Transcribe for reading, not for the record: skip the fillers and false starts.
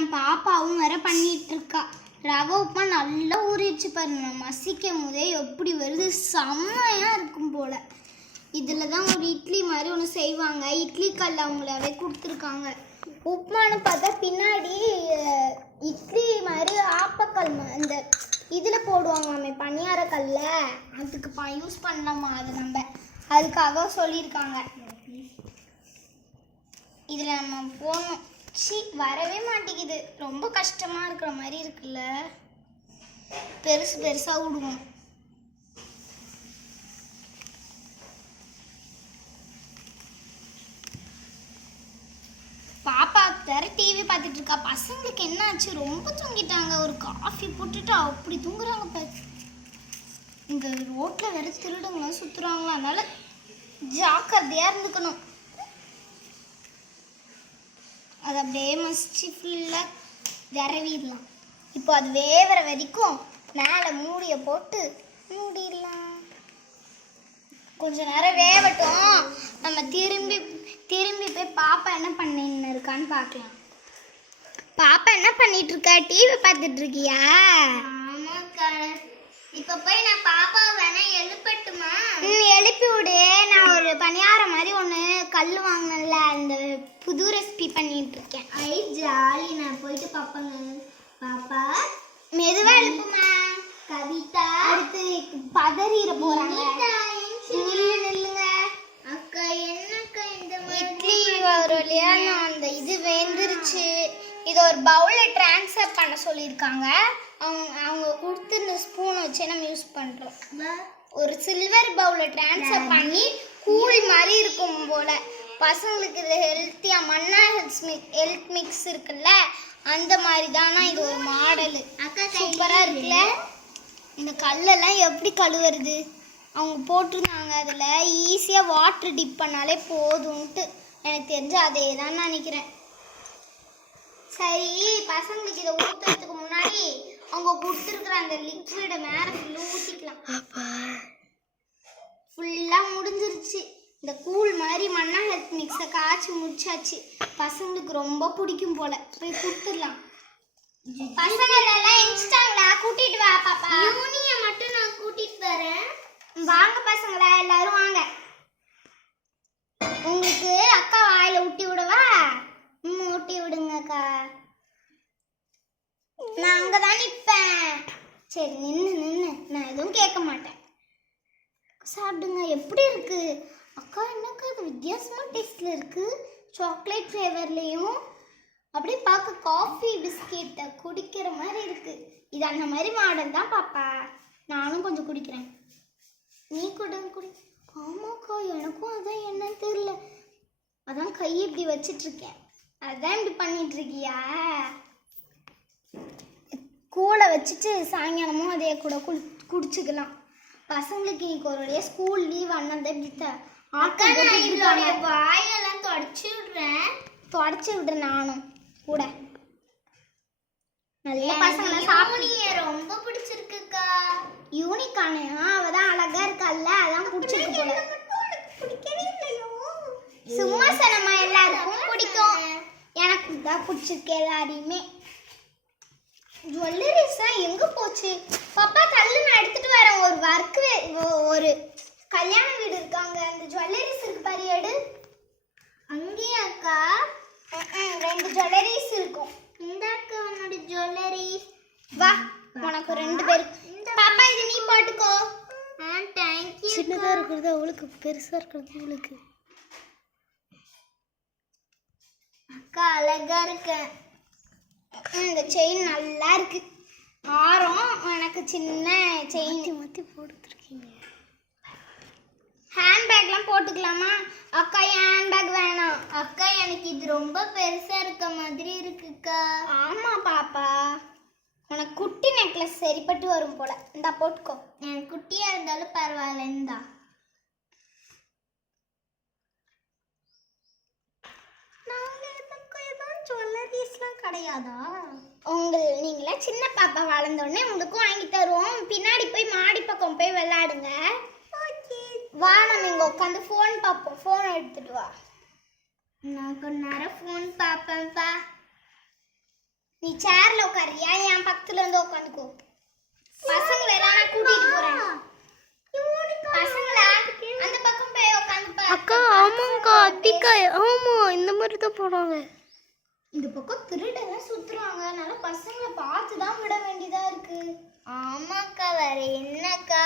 என் பாப்பாவும் வேற பண்ணிட்டு இருக்கா. ரவை உப்புமா நல்லா ஊறிச்சு பாருங்க. மசிக்கும் போதே எப்படி வருது, செம்மையா இருக்கும் போல. இதில் தான் ஒரு இட்லி மாதிரி ஒன்று செய்வாங்க. இட்லி கல் அவங்களாவே கொடுத்துருக்காங்க. உப்புமான்னு பார்த்தா பின்னாடி இட்லி மாதிரி ஆப்பக்கல் இந்த இதில் போடுவாங்களாமே பணியாரக்கல்ல, அதுக்கு யூஸ் பண்ணலாமா அதை நம்ம, அதுக்காக சொல்லியிருக்காங்க. இதில் நம்ம போடணும். வரவே மாட்டேங்குது, ரொம்ப கஷ்டமாக இருக்கிற மாதிரி இருக்குல்ல. பெருசு பெருசாக விடுவோம். பாப்பா வேற டிவி பார்த்துட்டு இருக்கா. பசங்களுக்கு என்ன ஆச்சு, ரொம்ப தூங்கிட்டாங்க. ஒரு காஃபி போட்டுட்டு அப்படி தூங்குறாங்க. இந்த ரோட்டில் வேற திருடுங்களாம் சுற்றுறாங்களா, அதனால ஜாக்கிரதையாக இருந்துக்கணும். அது அப்படியே மசிச்சு ஃபுல்லாக விரவிடலாம். இப்போ அது வேகிற வரைக்கும் மேலே மூடியை போட்டு மூடிடலாம். கொஞ்ச நேரம் வேகட்டும். நம்ம திரும்பி போய் பாப்பா என்ன பண்ணின்னு இருக்கான்னு பார்க்கலாம். பாப்பா என்ன பண்ணிட்டு இருக்கா, டிவி பார்த்துட்டு இருக்கியா? ஆமாக்கா. இப்போ போய் நான் பாப்பா வேணா எழுப்பட்டுமா? எழுப்பி விடு. நான் ஒரு பணியாரம் மாதிரி ஒன்று கல் வாங்கினல, அந்த புது ரெசிபி பண்ணிட்டு இருக்கேன். ஜாலி. நான் போயிட்டு பாப்பாங்க. பாப்பா மெதுவா எழுப்புமா. கவிதா அடுத்து பதறிட போறாங்க. நில்லுங்க அக்கா. என்னக்கா இந்த இட்லி வரும் இல்லையா, நான் அந்த இது வெந்துருச்சு. இதை ஒரு பவுலில் ட்ரான்ஸ்ஃபர் பண்ண சொல்லியிருக்காங்க. அவங்க கொடுத்துருந்த ஸ்பூனை வச்சு நம்ம யூஸ் பண்ணுறோம். ஒரு சில்வர் பவுலில் ட்ரான்ஸ்ஃபர் பண்ணி கூழ் மாதிரி இருக்கும் போல். பசங்களுக்கு இது ஹெல்த்தியாக மன்னா ஹெல்த் மிக்ஸ் இருக்குல்ல, அந்த மாதிரி தானா இது ஒரு மாடலு. அக்கா சூப்பராக இருக்குல்ல. இந்த கல்லெல்லாம் எப்படி கழுவுறது அவங்க போட்டிருந்தாங்க. அதில் ஈஸியாக வாட்ரு டிப் பண்ணாலே போதும்ன்ட்டு எனக்கு தெரிஞ்சு அதே தான் நினைக்கிறேன். சரி, பசங்களுக்கு இதை ஊற்றுறதுக்கு முன்னாடி அவங்க கொடுத்துருக்குற அந்த லிக்விடை மேலே ஊற்றிக்கலாம். ஃபுல்லாக முடிஞ்சிருச்சு. இந்த கூழ் மாதிரி மன்னா ஹெல்த் மிக்ஸை காய்ச்சி முடிச்சாச்சு. பசங்களுக்கு ரொம்ப பிடிக்கும் போல. போய் கொடுத்துடலாம். பசங்க எல்லாம் எஞ்சிட்டாங்களா? கூட்டிட்டு வா பாப்பா. யூனியை மட்டும் நான் கூட்டிட்டு வரேன். வாங்க பசங்களா, எல்லாரும் வாங்க. உங்களுக்கு அக்கா வாயில ஊட்டி விடவா? ஊட்டி விடுங்க அக்கா. நான் அங்கதான் நிப்பேன். சரி, நின்று நான் எதுவும் கேட்க மாட்டேன். சாப்பிடுங்க. எப்படி இருக்கு அக்கா? என்னக்கா இது வித்தியாசமா டேஸ்ட்ல இருக்கு. சாக்லேட் ஃப்ளேவர்லையும் அப்படியே பார்க்க காஃபி பிஸ்கெட்டை குடிக்கிற மாதிரி இருக்கு. இது அந்த மாதிரி மாடல் தான் பாப்பா. நானும் கொஞ்சம் குடிக்கிறேன். நீ குடி. ஆமாக்கா, எனக்கும் அதான் என்னன்னு தெரியல. அதான் கை இப்படி வச்சிட்டு இருக்கேன். அதான் இப்படி பண்ணிட்டு இருக்கியா? கூடை வச்சுட்டு சாயங்காலமும் அதே கூட குடிச்சுக்கலாம். பசங்களுக்கு இன்னைக்கு ஒரு வழியா ஸ்கூல் லீவ். அண்ணன் வாயெல்லாம் தொடச்சி விடுறேன் நானும் கூட. நல்ல பசங்க சாப்பிட ரொம்ப பிடிச்சிருக்குக்கா. யூனிகானு அவதான் அழகா இருக்கல்ல, அதான் பிடிச்சிருக்கு போல. சும்மா சொன்னமா, எல்லாருக்கும் பிடிக்கும். எனக்கு தான் பிடிச்சிருக்கு எல்லாரையுமே. ஜுவல்லரிஸா எங்க போச்சு பாப்பா? தள்ளு, நான் எடுத்துட்டு வரேன். ஒரு ஒர்க்கு, ஒரு கல்யாண வீடு இருக்காங்க. அந்த ஜுவல்லரிஸ் இருக்கு பாரு, எடு. அங்கேயே அக்கா 2 ஜுவல்லரிஸ் இருக்கும். இந்த அக்கா உன்னோட ஜுவல்லரிஸ். வா, உனக்கு 2 பேர். பாப்பா இது நீ போட்டுக்கோ. Thank you. சின்னதா இருக்குது அவளுக்கு, பெருசா இருக்குது அவளுக்கு. அக்கா அழகா இருக்கு. இந்த செயின் நல்லா இருக்கு. ஆரம் எனக்கு சின்ன செயின் மாற்றி போட்டுருக்கீங்க. ஹேண்ட்பேக்லாம் போட்டுக்கலாமா? அக்கா ஹேண்ட்பேக் வேணாம். அக்கா எனக்கு இது ரொம்ப பெருசா இருக்க மாதிரி இருக்குக்கா. ஆமா பாப்பா, உனக்கு குட்டி நெக்லஸ் சரிப்பட்டு வரும் போல. இந்தா போட்டுக்கோ. எனக்கு குட்டியா இருந்தாலும் பரவாயில்ல. இந்தா. ஜுவல்லரிஸ்லாம் கிடையாதா? நீங்களே சின்ன பாப்பா வளர்ந்தோடனே உங்களுக்கும் வாங்கி தருவோம். பின்னாடி போய் மாடி பக்கம் போய் விளையாடுங்க. வா, நம்ம இங்கே உட்காந்து ஃபோன் பார்ப்போம். ஃபோன் எடுத்துட்டு வா. நான் கொஞ்ச நேரம் ஃபோன் பார்ப்பேன்ப்பா. நீ சேர்ல உட்காரியா என் பக்கத்துல வந்து உட்காந்துக்கோ பசங்களை எல்லாம் நான் கூட்டிட்டு போறேன் பசங்களா அந்த பக்கம் போய் உட்காந்து அக்கா ஆமாக்கா அத்திக்கா ஆமா இந்த மாதிரி தான் போறாங்க இந்த பக்கம் திருடெல்லாம் சுத்துறாங்க அதனால பசங்களை பார்த்து தான் விட வேண்டியதா இருக்கு ஆமாக்கா வேற என்னக்கா